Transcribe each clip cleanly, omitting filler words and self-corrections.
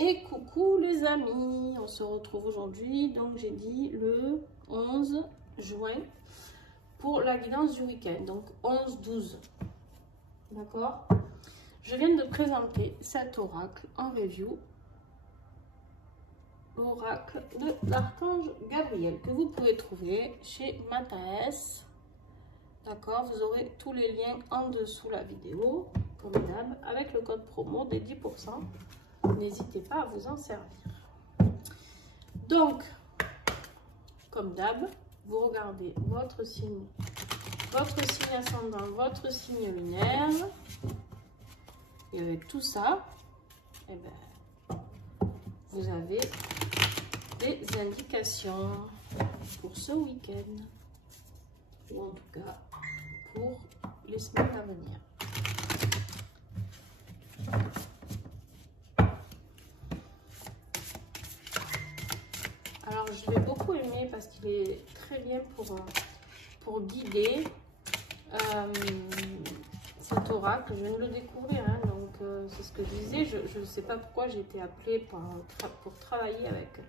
Et coucou les amis, on se retrouve aujourd'hui, donc j'ai dit le 11 juin pour la guidance du week-end, donc 11-12, d'accord? Je viens de présenter cet oracle en review, l'oracle de l'archange Gabriel, que vous pouvez trouver chez Mataes, d'accord? Vous aurez tous les liens en dessous la vidéo, comme d'hab, avec le code promo des 10%. N'hésitez pas à vous en servir. Donc, comme d'hab, vous regardez votre signe ascendant, votre signe lunaire. Et avec tout ça, eh ben, vous avez des indications pour ce week-end. Ou en tout cas, pour les semaines à venir. Alors, je l'ai beaucoup aimé parce qu'il est très bien pour guider cet oracle. Je viens de le découvrir, hein, donc c'est ce que je disais. Je ne sais pas pourquoi j'ai été appelée pour travailler avec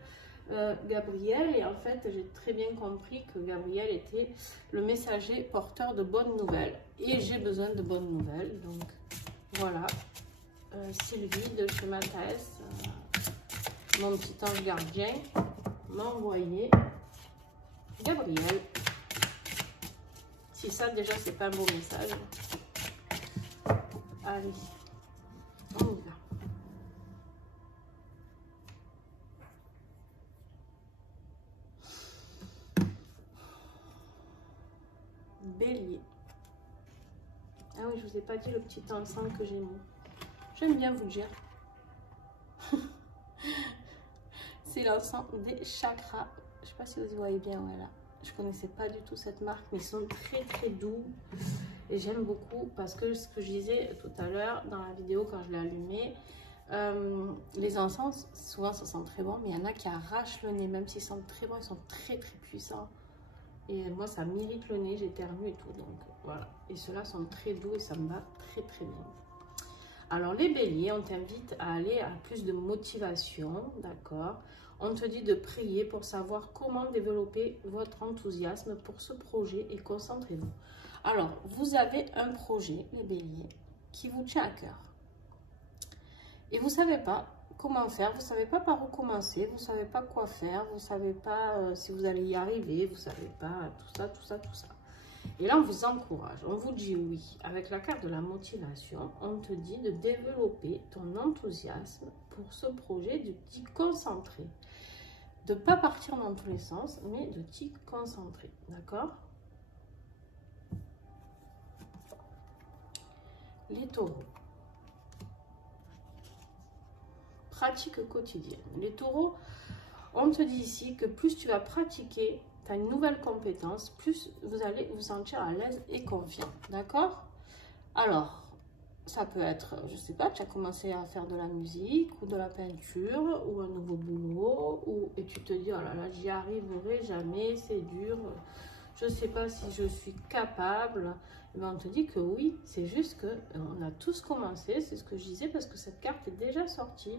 Gabriel. Et en fait, j'ai très bien compris que Gabriel était le messager porteur de bonnes nouvelles. Et j'ai besoin de bonnes nouvelles. Donc, voilà. Sylvie de chez Mataes, mon petit ange gardien, m'a envoyé Gabriel. Si ça déjà c'est pas un beau message. Allez, on y va. Bélier. Ah oui, je vous ai pas dit le petit encens que j'ai mis. J'aime bien vous dire. C'est l'encens des chakras. Je sais pas si vous voyez bien, voilà. Je connaissais pas du tout cette marque, mais ils sont très très doux. Et j'aime beaucoup parce que ce que je disais tout à l'heure dans la vidéo quand je l'ai allumé, les encens, souvent ça sent très bon, mais il y en a qui arrachent le nez, même s'ils sentent très bons, ils sont très très puissants. Et moi ça m'irrite le nez, j'éternue et tout, donc voilà. Et ceux-là sont très doux et ça me va très très bien. Alors les béliers, on t'invite à aller à plus de motivation, d'accord? On te dit de prier pour savoir comment développer votre enthousiasme pour ce projet et concentrez-vous. Alors, vous avez un projet, les béliers, qui vous tient à cœur. Et vous ne savez pas comment faire, vous ne savez pas par où commencer, vous ne savez pas quoi faire, vous ne savez pas si vous allez y arriver, vous ne savez pas tout ça. Et là, on vous encourage, on vous dit oui. Avec la carte de la motivation, on te dit de développer ton enthousiasme pour ce projet, de t'y concentrer. De ne pas partir dans tous les sens, mais de t'y concentrer. D'accord? Les taureaux. Pratique quotidienne. Les taureaux, on te dit ici que plus tu vas pratiquer, tu as une nouvelle compétence, plus vous allez vous sentir à l'aise et confiant. D'accord? Alors, ça peut être, je sais pas, tu as commencé à faire de la musique ou de la peinture ou un nouveau boulot et tu te dis, oh là là, j'y arriverai jamais, c'est dur, je sais pas si je suis capable. Mais on te dit que oui, c'est juste qu'on a tous commencé, c'est ce que je disais parce que cette carte est déjà sortie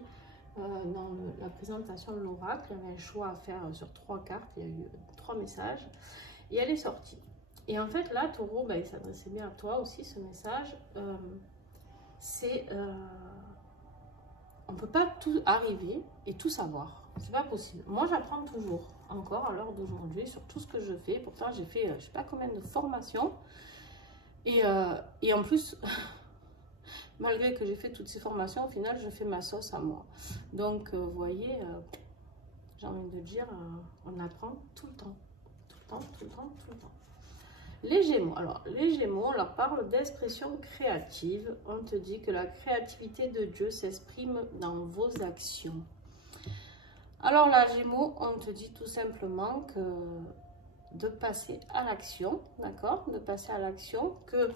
dans la présentation de l'oracle. Il y avait un choix à faire sur 3 cartes, il y a eu 3 messages et elle est sortie. Et en fait là, taureau, il s'adressait bien à toi aussi ce message. C'est on peut pas tout arriver et tout savoir, c'est pas possible. Moi j'apprends toujours encore à l'heure d'aujourd'hui sur tout ce que je fais. Pourtant j'ai fait je sais pas combien de formations et en plus malgré que j'ai fait toutes ces formations, au final je fais ma sauce à moi. Donc vous voyez, j'ai envie de dire on apprend tout le temps. Les Gémeaux. Alors, les Gémeaux, on leur parle d'expression créative. On te dit que la créativité de Dieu s'exprime dans vos actions. Alors là, Gémeaux, on te dit tout simplement que de passer à l'action, d'accord? De passer à l'action, que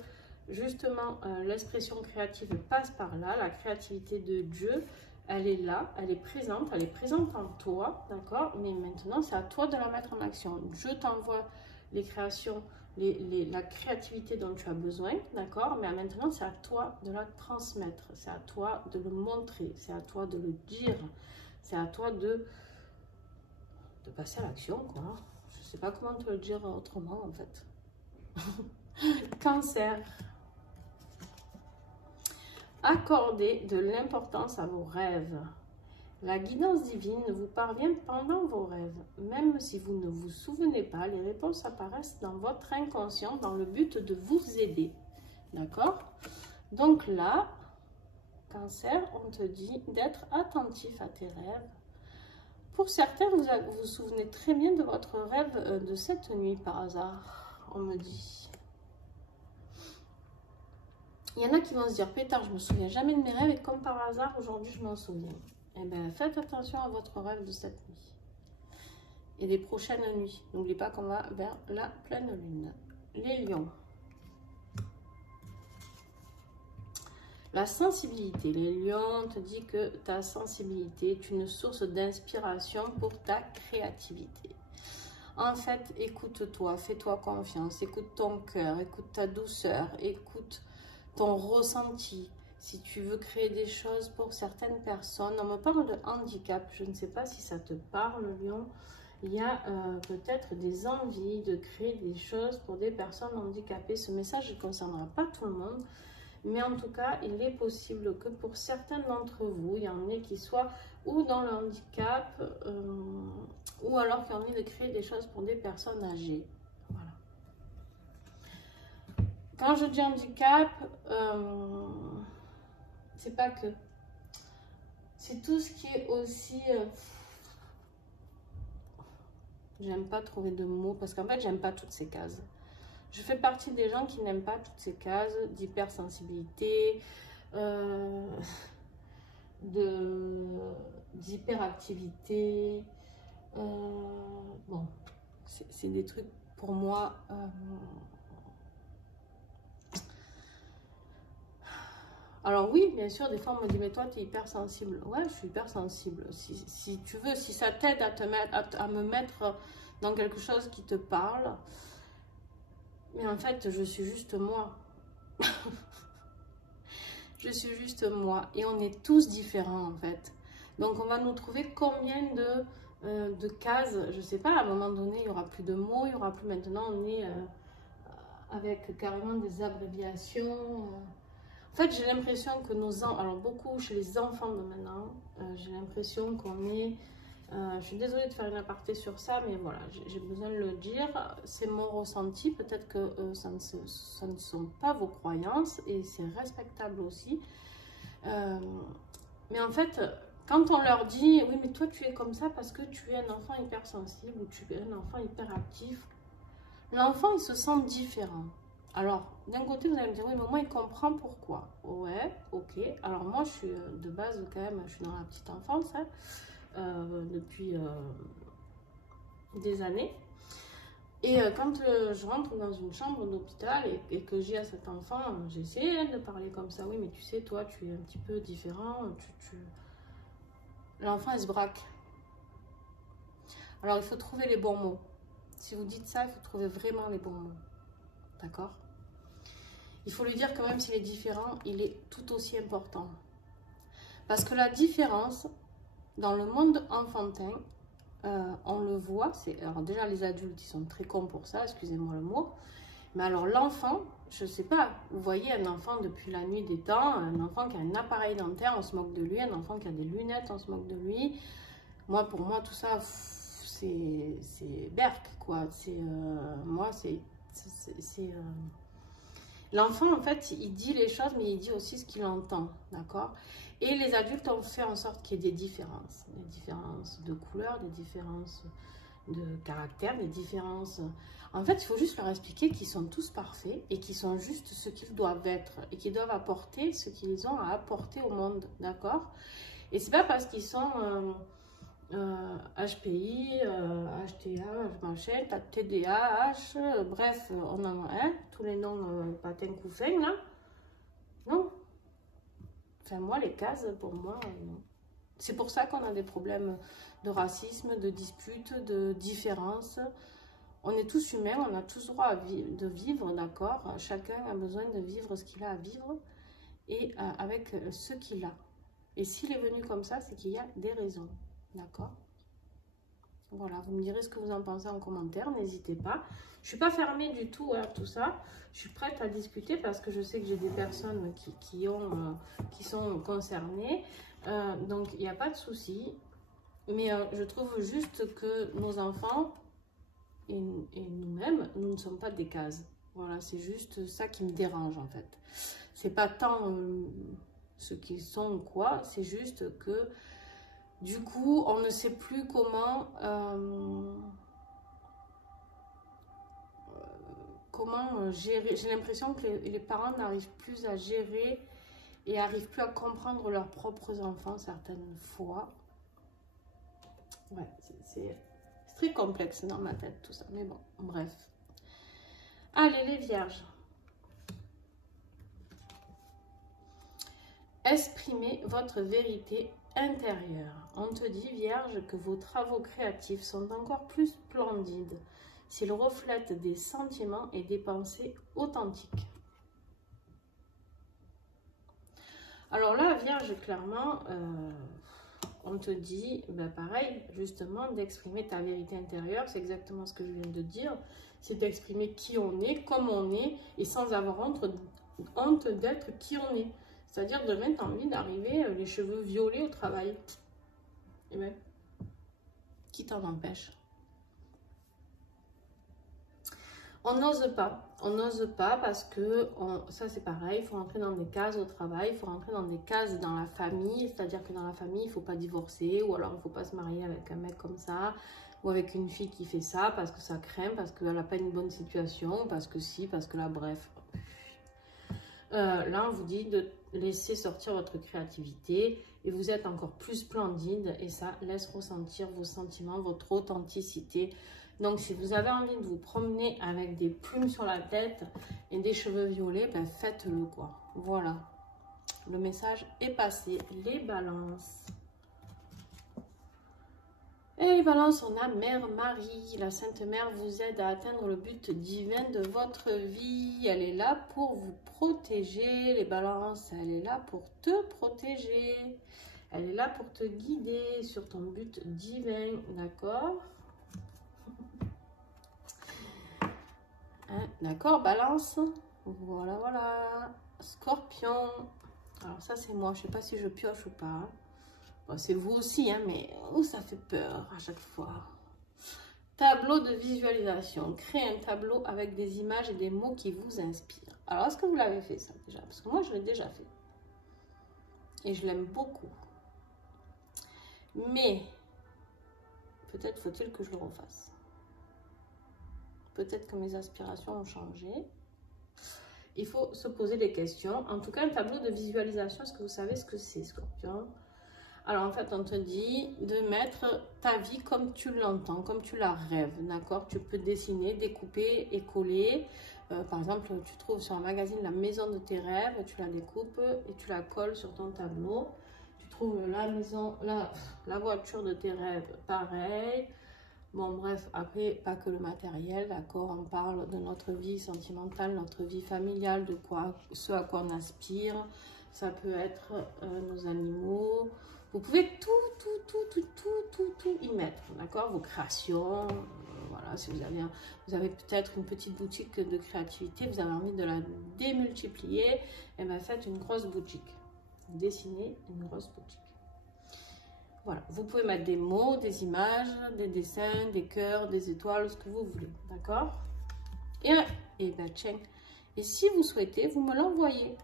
justement l'expression créative passe par là. La créativité de Dieu, elle est là, elle est présente en toi, d'accord? Mais maintenant, c'est à toi de la mettre en action. Dieu t'envoie les créations la créativité dont tu as besoin, d'accord? Mais maintenant, c'est à toi de la transmettre, c'est à toi de le montrer, c'est à toi de le dire, c'est à toi de passer à l'action, quoi. Je ne sais pas comment te le dire autrement, en fait. Cancer. Accordez de l'importance à vos rêves. La guidance divine vous parvient pendant vos rêves. Même si vous ne vous souvenez pas, les réponses apparaissent dans votre inconscient dans le but de vous aider. D'accord? Donc là, Cancer, on te dit d'être attentif à tes rêves. Pour certains, vous vous souvenez très bien de votre rêve de cette nuit par hasard, on me dit. Il y en a qui vont se dire, pétard, je me souviens jamais de mes rêves et comme par hasard, aujourd'hui, je m'en souviens. Eh bien, faites attention à votre rêve de cette nuit et des prochaines nuits. N'oubliez pas qu'on va vers la pleine lune. Les lions. La sensibilité. Les lions te dit que ta sensibilité est une source d'inspiration pour ta créativité. En fait, écoute-toi, fais-toi confiance, écoute ton cœur, écoute ta douceur, écoute ton ressenti. Si tu veux créer des choses pour certaines personnes, on me parle de handicap, je ne sais pas si ça te parle, Lion. Il y a peut-être des envies de créer des choses pour des personnes handicapées. Ce message ne concernera pas tout le monde, mais en tout cas, il est possible que pour certains d'entre vous, il y en ait qui soient ou dans le handicap, ou alors qui ont envie de créer des choses pour des personnes âgées. Voilà. Quand je dis handicap, c'est pas que. C'est tout ce qui est aussi... j'aime pas trouver de mots parce qu'en fait, j'aime pas toutes ces cases. Je fais partie des gens qui n'aiment pas toutes ces cases d'hypersensibilité, d'hyperactivité. Bon, c'est des trucs pour moi... Alors oui, bien sûr, des fois on me dit, mais toi tu es hypersensible. Ouais, je suis hypersensible. Si tu veux, si ça t'aide à me mettre dans quelque chose qui te parle, mais en fait, je suis juste moi. Je suis juste moi. Et on est tous différents en fait. Donc on va nous trouver combien de cases, je sais pas, à un moment donné, il n'y aura plus de mots, il n'y aura plus maintenant, on est avec carrément des abréviations. En fait, j'ai l'impression que nos enfants, alors beaucoup chez les enfants de maintenant, j'ai l'impression qu'on est... je suis désolée de faire une aparté sur ça, mais voilà, j'ai besoin de le dire. C'est mon ressenti, peut-être que ça ne sont pas vos croyances, et c'est respectable aussi. Mais en fait, quand on leur dit, oui, mais toi tu es comme ça parce que tu es un enfant hypersensible, ou tu es un enfant hyperactif, l'enfant il se sent différent. Alors, d'un côté, vous allez me dire, oui, mais moi, il comprend pourquoi. Ouais, ok. Alors, moi, je suis de base, quand même, je suis dans la petite enfance, hein, depuis des années. Et quand je rentre dans une chambre d'hôpital et que j'ai à cet enfant, j'essaie de parler comme ça. Oui, mais tu sais, toi, tu es un petit peu différent. L'enfant, il se braque. Alors, il faut trouver les bons mots. Si vous dites ça, il faut trouver vraiment les bons mots. D'accord ? Il faut lui dire que même s'il est différent, il est tout aussi important. Parce que la différence, dans le monde enfantin, on le voit, alors déjà les adultes, ils sont très cons pour ça, excusez-moi le mot, mais alors l'enfant, je ne sais pas, vous voyez un enfant depuis la nuit des temps, un enfant qui a un appareil dentaire, on se moque de lui, un enfant qui a des lunettes, on se moque de lui. Moi, pour moi, tout ça, c'est berk, quoi. Moi, c'est... L'enfant, en fait, il dit les choses, mais il dit aussi ce qu'il entend, d'accord? Et les adultes ont fait en sorte qu'il y ait des différences de couleurs, des différences de caractère, des différences... En fait, il faut juste leur expliquer qu'ils sont tous parfaits et qu'ils sont juste ce qu'ils doivent être et qu'ils doivent apporter ce qu'ils ont à apporter au monde, d'accord? Et c'est pas parce qu'ils sont... HPI, HTA, machin, TDAH, bref, on en a tous les noms patins couffins là. Non. Enfin, moi, les cases, pour moi, non. C'est pour ça qu'on a des problèmes de racisme, de disputes, de différences. On est tous humains, on a tous droit de vivre, d'accord? Chacun a besoin de vivre ce qu'il a à vivre et avec ce qu'il a. Et s'il est venu comme ça, c'est qu'il y a des raisons, d'accord? Voilà, vous me direz ce que vous en pensez en commentaire, n'hésitez pas. Je ne suis pas fermée du tout à tout ça. Je suis prête à discuter parce que je sais que j'ai des personnes qui sont concernées. Donc, il n'y a pas de souci. Mais je trouve juste que nos enfants et nous-mêmes, nous ne sommes pas des cases. Voilà, c'est juste ça qui me dérange en fait. C'est pas tant ce qu'ils sont ou quoi, c'est juste que du coup, on ne sait plus comment gérer. J'ai l'impression que les parents n'arrivent plus à gérer et n'arrivent plus à comprendre leurs propres enfants certaines fois. Ouais, c'est très complexe dans ma tête tout ça, mais bon, bref. Allez les vierges. Exprimez votre vérité intérieure. On te dit, vierge, que vos travaux créatifs sont encore plus splendides s'ils reflètent des sentiments et des pensées authentiques. Alors là, vierge, clairement, on te dit, ben pareil, justement, d'exprimer ta vérité intérieure. C'est exactement ce que je viens de dire. C'est d'exprimer qui on est, comme on est, et sans avoir honte d'être qui on est. C'est-à-dire, demain, tu as envie d'arriver les cheveux violets au travail. Eh bien, qui t'en empêche? On n'ose pas. On n'ose pas parce que, ça c'est pareil, il faut rentrer dans des cases au travail, il faut rentrer dans des cases dans la famille. C'est-à-dire que dans la famille, il ne faut pas divorcer, ou alors il ne faut pas se marier avec un mec comme ça, ou avec une fille qui fait ça parce que ça craint, parce qu'elle n'a pas une bonne situation, parce que si, parce que là, bref. Là, on vous dit de laisser sortir votre créativité et vous êtes encore plus splendide et ça laisse ressentir vos sentiments, votre authenticité. Donc, si vous avez envie de vous promener avec des plumes sur la tête et des cheveux violets, ben faites-le quoi. Voilà, le message est passé. Les balances. Et les balances, on a Mère Marie. La Sainte Mère vous aide à atteindre le but divin de votre vie. Elle est là pour vous protéger. Les balances, elle est là pour te protéger. Elle est là pour te guider sur ton but divin. D'accord? Hein, d'accord, balance. Voilà, voilà. Scorpion. Alors ça, c'est moi. Je ne sais pas si je pioche ou pas. Bon, c'est vous aussi, hein, mais ça fait peur à chaque fois. Tableau de visualisation. Créez un tableau avec des images et des mots qui vous inspirent. Alors, est-ce que vous l'avez fait ça déjà? Parce que moi, je l'ai déjà fait. Et je l'aime beaucoup. Mais, peut-être faut-il que je le refasse. Peut-être que mes aspirations ont changé. Il faut se poser des questions. En tout cas, un tableau de visualisation, est-ce que vous savez ce que c'est, Scorpion? Alors, en fait, on te dit de mettre ta vie comme tu l'entends, comme tu la rêves, d'accord? Tu peux dessiner, découper et coller. Par exemple, tu trouves sur un magazine la maison de tes rêves, tu la découpes et tu la colles sur ton tableau. Tu trouves la maison, la voiture de tes rêves, pareil. Bon, bref, après, pas que le matériel, d'accord? On parle de notre vie sentimentale, notre vie familiale, de quoi, ce à quoi on aspire. Ça peut être nos animaux. Vous pouvez tout y mettre, d'accord? Vos créations, voilà, si vous avez peut-être une petite boutique de créativité, vous avez envie de la démultiplier, et bien faites une grosse boutique. Dessinez une grosse boutique. Voilà, vous pouvez mettre des mots, des images, des dessins, des cœurs, des étoiles, ce que vous voulez, d'accord? Et ben tiens, et si vous souhaitez, vous me l'envoyez.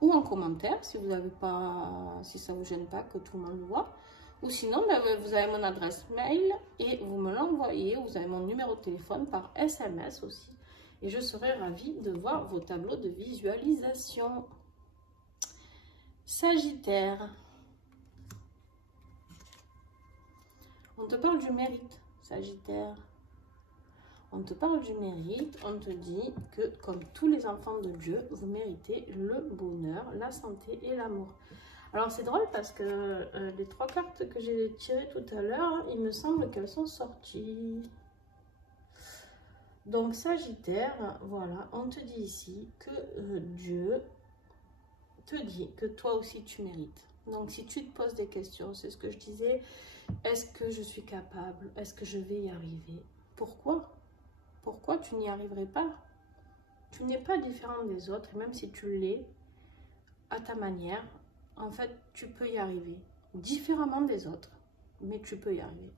Ou en commentaire, si vous n'avez pas, si ça vous gêne pas que tout le monde le voit. Ou sinon, ben, vous avez mon adresse mail et vous me l'envoyez. Vous avez mon numéro de téléphone par SMS aussi. Et je serai ravie de voir vos tableaux de visualisation. Sagittaire. On te parle du mérite, Sagittaire. On te parle du mérite, on te dit que comme tous les enfants de Dieu, vous méritez le bonheur, la santé et l'amour. Alors c'est drôle parce que les 3 cartes que j'ai tirées tout à l'heure, il me semble qu'elles sont sorties. Donc Sagittaire, voilà, on te dit ici que Dieu te dit que toi aussi tu mérites. Donc si tu te poses des questions, c'est ce que je disais, est-ce que je suis capable? Est-ce que je vais y arriver? Pourquoi? Pourquoi tu n'y arriverais pas? Tu n'es pas différent des autres, et même si tu l'es, à ta manière, en fait, tu peux y arriver. Différemment des autres, mais tu peux y arriver.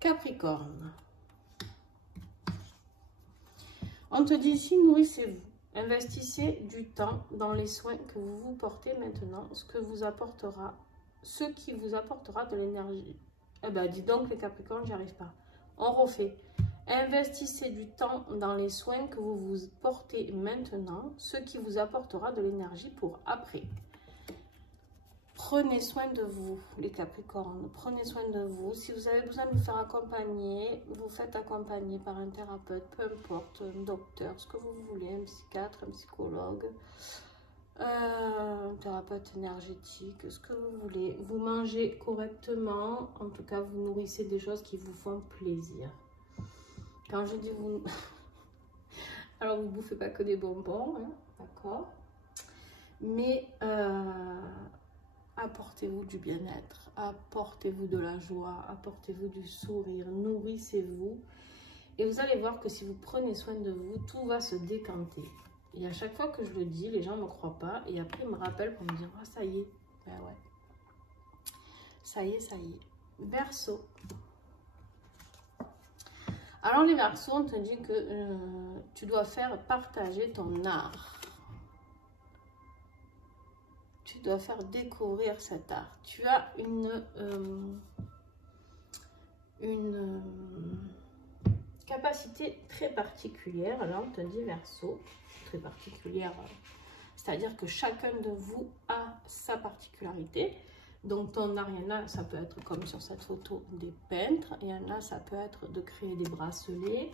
Capricorne. On te dit ici, nourrissez-vous. Investissez du temps dans les soins que vous vous portez maintenant, ce qui vous apportera de l'énergie. Eh ben, dis donc les Capricornes, j'y arrive pas. On refait. Investissez du temps dans les soins que vous vous portez maintenant, ce qui vous apportera de l'énergie pour après. Prenez soin de vous, les Capricornes. Prenez soin de vous. Si vous avez besoin de vous faire accompagner, vous faites accompagner par un thérapeute, peu importe, un docteur, ce que vous voulez, un psychiatre, un psychologue, un thérapeute énergétique, ce que vous voulez. Vous mangez correctement, en tout cas, vous nourrissez des choses qui vous font plaisir. Quand je dis vous... Alors, vous ne bouffez pas que des bonbons, hein, d'accord? Mais... apportez-vous du bien-être, apportez-vous de la joie, apportez-vous du sourire, nourrissez-vous. Et vous allez voir que si vous prenez soin de vous, tout va se décanter. Et à chaque fois que je le dis, les gens ne me croient pas. Et après, ils me rappellent pour me dire, ah, ça y est. Ben ouais. Ça y est, ça y est. Verseau. Alors les Verseaux, on te dit que tu dois faire partager ton art. Tu dois faire découvrir cet art. Tu as une capacité très particulière. Alors, on te dit Verseau, très particulière. C'est-à-dire que chacun de vous a sa particularité. Donc, ton art, il y en a, ça peut être comme sur cette photo, des peintres. Il y en a, ça peut être de créer des bracelets.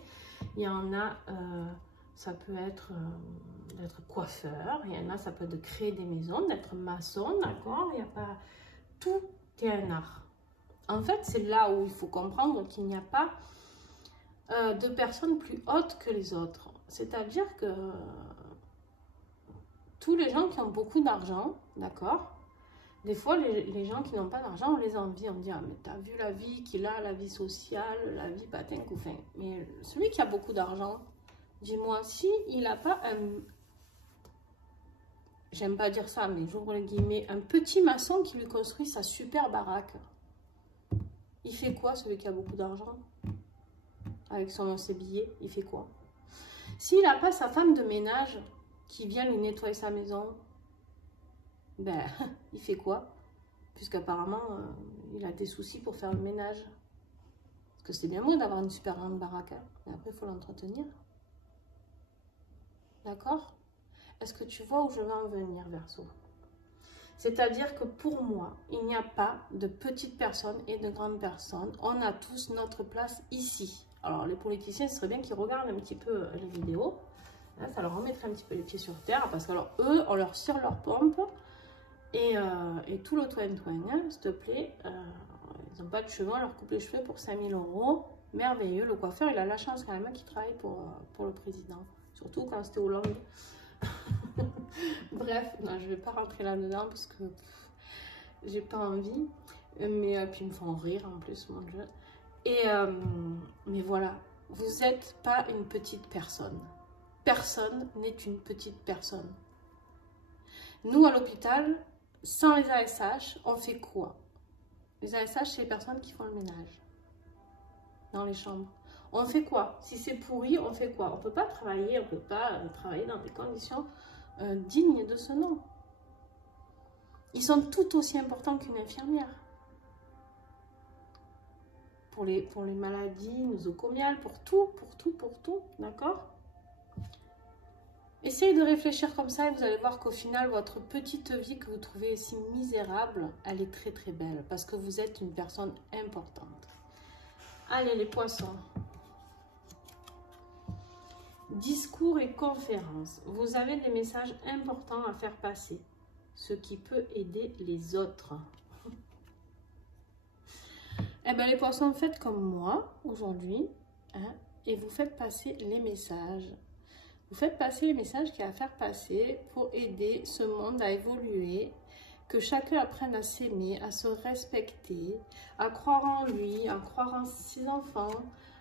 Il y en a... ça peut être d'être coiffeur, il y en a, ça peut être de créer des maisons, d'être maçon, d'accord? Il n'y a pas... Tout est un art. En fait, c'est là où il faut comprendre qu'il n'y a pas de personnes plus hautes que les autres. C'est-à-dire que tous les gens qui ont beaucoup d'argent, d'accord? Des fois, les gens qui n'ont pas d'argent, on les envie. On dit, ah, mais t'as vu la vie qu'il a, la vie sociale, la vie patin couffin. Mais celui qui a beaucoup d'argent, dis-moi, si il n'a pas un... J'aime pas dire ça, mais j'ouvre les guillemets. Un petit maçon qui lui construit sa super baraque. Il fait quoi, celui qui a beaucoup d'argent? Avec ses billets, il fait quoi? S'il n'a pas sa femme de ménage qui vient lui nettoyer sa maison, ben, il fait quoi? Puisqu'apparemment, il a des soucis pour faire le ménage. Parce que c'est bien beau d'avoir une super grande baraque, hein, mais après, il faut l'entretenir. D'accord? Est-ce que tu vois où je veux en venir, Verseau? C'est-à-dire que pour moi, il n'y a pas de petites personnes et de grandes personnes. On a tous notre place ici. Alors, les politiciens, ce serait bien qu'ils regardent un petit peu les vidéos. Hein, ça leur remettrait un petit peu les pieds sur terre. Parce que, alors, eux, on leur tire leur pompe. Et tout le toin-toin, hein, s'il te plaît. Ils n'ont pas de cheveux, on leur coupe les cheveux pour 5 000 €. Merveilleux. Le coiffeur, il a la chance quand même qu'il travaille pour le président. Surtout quand c'était Hollande. Bref, non, je ne vais pas rentrer là-dedans parce que j'ai pas envie. Mais puis ils me font rire en plus, mon Dieu. Mais voilà, vous n'êtes pas une petite personne. Personne n'est une petite personne. Nous, à l'hôpital, sans les ASH, on fait quoi? Les ASH, c'est les personnes qui font le ménage dans les chambres. On fait quoi? Si c'est pourri, on fait quoi? On ne peut pas travailler, on ne peut pas travailler dans des conditions dignes de ce nom. Ils sont tout aussi importants qu'une infirmière. Pour les maladies nosocomiales, pour tout, d'accord? Essayez de réfléchir comme ça et vous allez voir qu'au final, votre petite vie que vous trouvez si misérable, elle est très très belle parce que vous êtes une personne importante. Allez les poissons. Discours et conférences. Vous avez des messages importants à faire passer, ce qui peut aider les autres. Eh bien, les poissons, faites comme moi aujourd'hui, hein, et vous faites passer les messages. Vous faites passer les messages qu'il y a à faire passer pour aider ce monde à évoluer, que chacun apprenne à s'aimer, à se respecter, à croire en lui, à croire en ses enfants,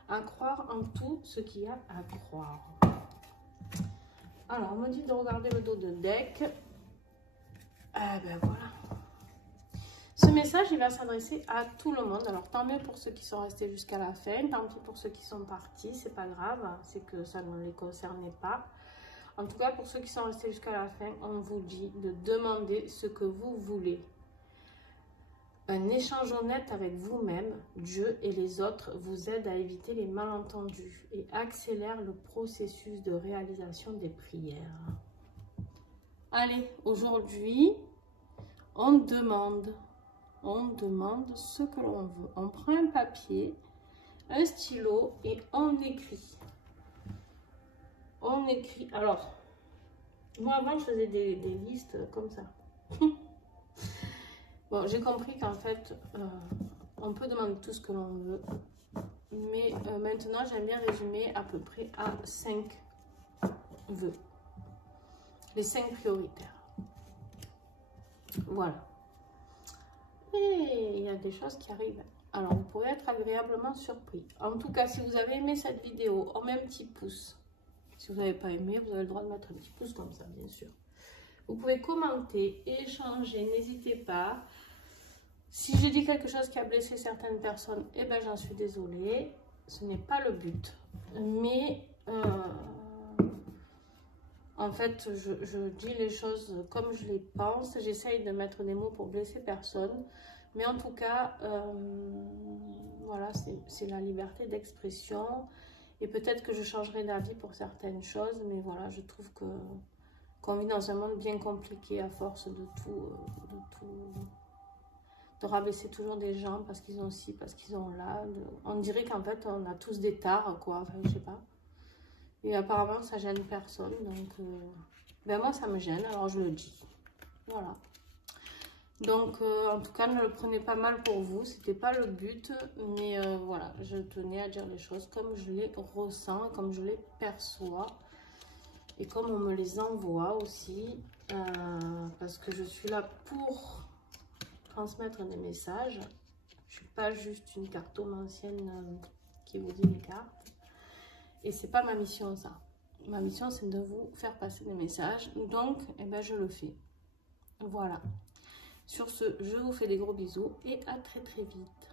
à croire en tout ce qu'il y a à croire. Alors, on me dit de regarder le dos de deck. Ah ben voilà. Ce message, il va s'adresser à tout le monde. Alors, tant mieux pour ceux qui sont restés jusqu'à la fin. Tant pis pour ceux qui sont partis. C'est pas grave. C'est que ça ne les concernait pas. En tout cas, pour ceux qui sont restés jusqu'à la fin, on vous dit de demander ce que vous voulez. Un échange honnête avec vous-même, Dieu et les autres vous aide à éviter les malentendus et accélère le processus de réalisation des prières. Allez, aujourd'hui, on demande ce que l'on veut. On prend un papier, un stylo et on écrit. On écrit. Alors, moi avant je faisais des listes comme ça. Bon, j'ai compris qu'en fait, on peut demander tout ce que l'on veut. Mais maintenant, j'aime bien résumer à peu près à 5 vœux. Les 5 prioritaires. Voilà. Et il y a des choses qui arrivent. Alors, vous pourrez être agréablement surpris. En tout cas, si vous avez aimé cette vidéo, on met un petit pouce. Si vous n'avez pas aimé, vous avez le droit de mettre un petit pouce comme ça, bien sûr. Vous pouvez commenter, échanger, n'hésitez pas. Si j'ai dit quelque chose qui a blessé certaines personnes, eh ben j'en suis désolée. Ce n'est pas le but. Mais en fait, je dis les choses comme je les pense. J'essaye de mettre des mots pour blesser personne. Mais en tout cas, voilà, c'est la liberté d'expression. Et peut-être que je changerai d'avis pour certaines choses. Mais voilà, je trouve qu'on vit dans un monde bien compliqué à force de rabaisser toujours des gens parce qu'ils ont ci, parce qu'ils ont là. On dirait qu'en fait, on a tous des tares, quoi. Enfin, je sais pas. Et apparemment, ça gêne personne. Donc, ben moi, ça me gêne. Alors, je le dis. Voilà. Donc, en tout cas, ne le prenez pas mal pour vous. C'était pas le but. Mais voilà, je tenais à dire les choses comme je les ressens, comme je les perçois. Et comme on me les envoie aussi. Parce que je suis là pour transmettre des messages. Je suis pas juste une cartomancienne qui vous dit les cartes. Et c'est pas ma mission, ça. Ma mission, c'est de vous faire passer des messages. Donc, eh ben, je le fais. Voilà. Sur ce, je vous fais des gros bisous et à très très vite.